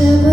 step